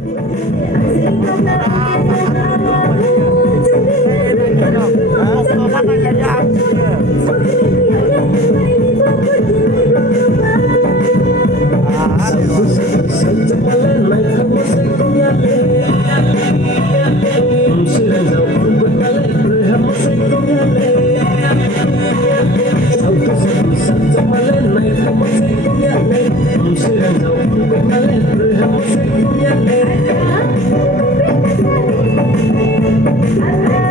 Hãy subscribe cho kênh Ghiền Mì Gõ để không bỏ lỡ